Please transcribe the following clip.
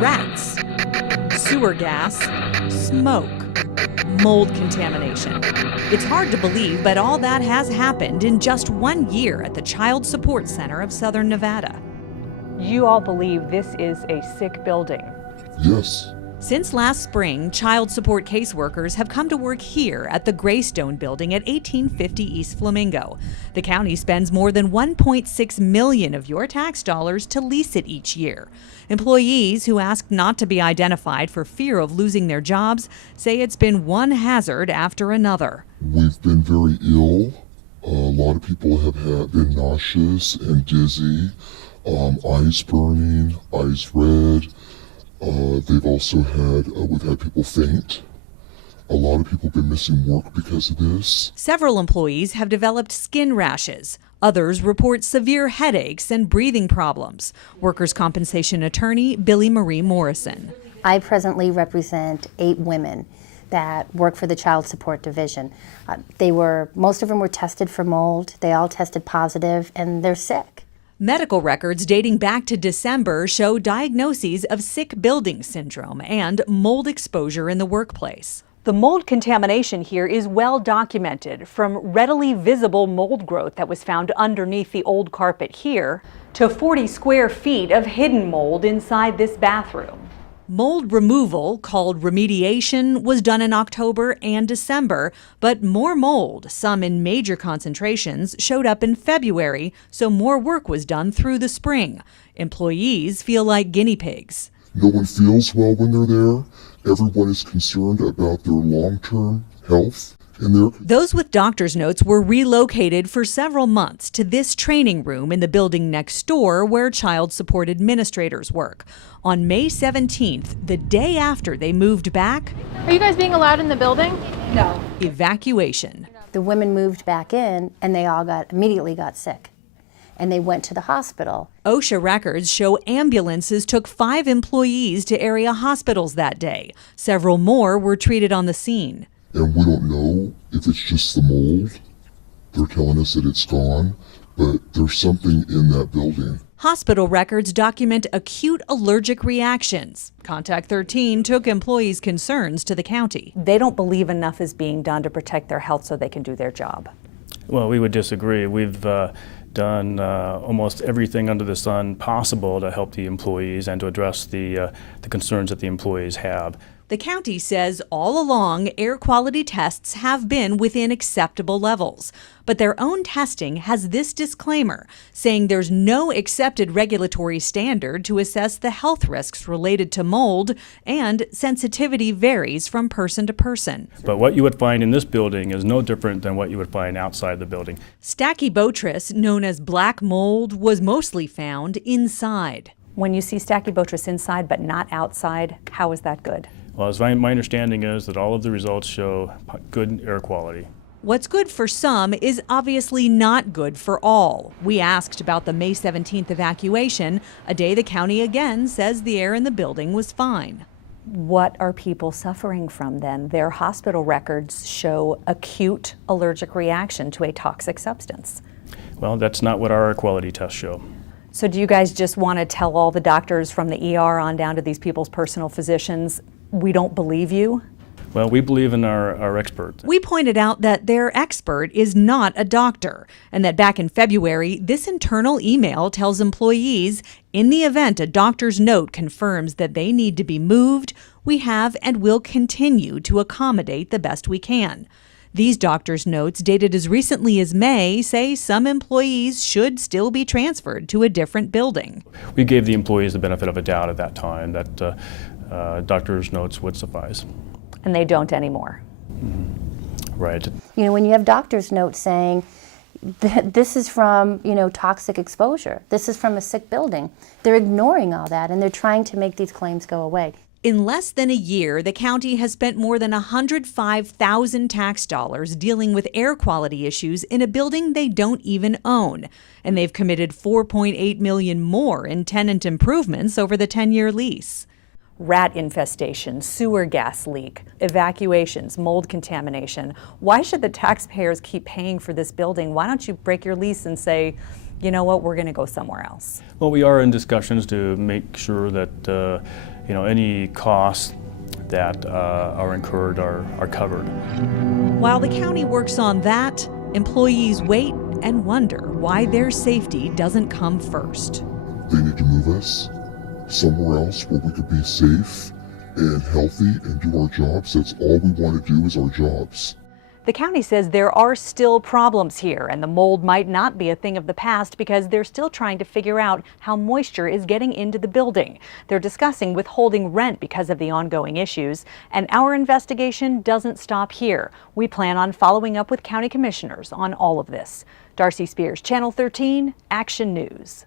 Rats, sewer gas, smoke, mold contamination. It's hard to believe, but all that has happened in just 1 year at the Child Support Center of Southern Nevada. You all believe this is a sick building? Yes. Since last spring, child support caseworkers have come to work here at the Greystone building at 1850 East Flamingo. The county spends more than $1.6 million of your tax dollars to lease it each year. Employees who asked not to be identified for fear of losing their jobs say it's been one hazard after another. We've been very ill. A lot of people have been nauseous and dizzy, eyes burning, eyes red. They've also we've had people faint. A lot of people have been missing work because of this. Several employees have developed skin rashes. Others report severe headaches and breathing problems. Workers' compensation attorney Billy Marie Morrison. I presently represent 8 women that work for the Child Support Division. Most of them were tested for mold. They all tested positive, and they're sick. Medical records dating back to December show diagnoses of sick building syndrome and mold exposure in the workplace. The mold contamination here is well documented, from readily visible mold growth that was found underneath the old carpet here to 40 square feet of hidden mold inside this bathroom. Mold removal, called remediation, was done in October and December, but more mold, some in major concentrations, showed up in February, so more work was done through the spring. Employees feel like guinea pigs. No one feels well when they're there. Everyone is concerned about their long-term health. Those with doctor's notes were relocated for several months to this training room in the building next door where child support administrators work. On May 17th, the day after they moved back, are you guys being allowed in the building? No. Evacuation. The women moved back in, and they all immediately got sick, and they went to the hospital. OSHA records show ambulances took 5 employees to area hospitals that day. Several more were treated on the scene. And we don't know if it's just the mold. They're telling us that it's gone, but there's something in that building. Hospital records document acute allergic reactions. Contact 13 took employees' concerns to the county. They don't believe enough is being done to protect their health so they can do their job. Well, we would disagree. We've done almost everything under the sun possible to help the employees and to address the concerns that the employees have. The county says all along air quality tests have been within acceptable levels, but their own testing has this disclaimer saying there's no accepted regulatory standard to assess the health risks related to mold, and sensitivity varies from person to person. But what you would find in this building is no different than what you would find outside the building. Stachybotrys, known as black mold, was mostly found inside. When you see Stachybotrys inside but not outside, how is that good? Well, as my understanding is that all of the results show good air quality. What's good for some is obviously not good for all. We asked about the May 17th evacuation, a day the county again says the air in the building was fine. What are people suffering from then? Their hospital records show acute allergic reaction to a toxic substance. Well, that's not what our air quality tests show. So do you guys just want to tell all the doctors from the ER on down to these people's personal physicians, we don't believe you? Well, we believe in our experts. We pointed out that their expert is not a doctor, and that back in February, this internal email tells employees, in the event a doctor's note confirms that they need to be moved, we have and will continue to accommodate the best we can. These doctor's notes, dated as recently as May, say some employees should still be transferred to a different building. We gave the employees the benefit of a doubt at that time that doctor's notes would suffice. And they don't anymore. Mm-hmm. Right. You know, when you have doctor's notes saying this is from, toxic exposure, this is from a sick building, they're ignoring all that and they're trying to make these claims go away. In less than a year, the county has spent more than $105,000 tax dollars dealing with air quality issues in a building they don't even own. And they've committed $4.8 million more in tenant improvements over the 10-year lease. Rat infestation, sewer gas leak, evacuations, mold contamination. Why should the taxpayers keep paying for this building? Why don't you break your lease and say, you know what, we're going to go somewhere else? Well, we are in discussions to make sure that any costs that are incurred are covered. While the county works on that, employees wait and wonder why their safety doesn't come first. They need to move us somewhere else where we could be safe and healthy and do our jobs. That's all we want to do is our jobs. The county says there are still problems here, and the mold might not be a thing of the past because they're still trying to figure out how moisture is getting into the building. They're discussing withholding rent because of the ongoing issues, and our investigation doesn't stop here. We plan on following up with county commissioners on all of this. Darcy Spears, Channel 13, Action News.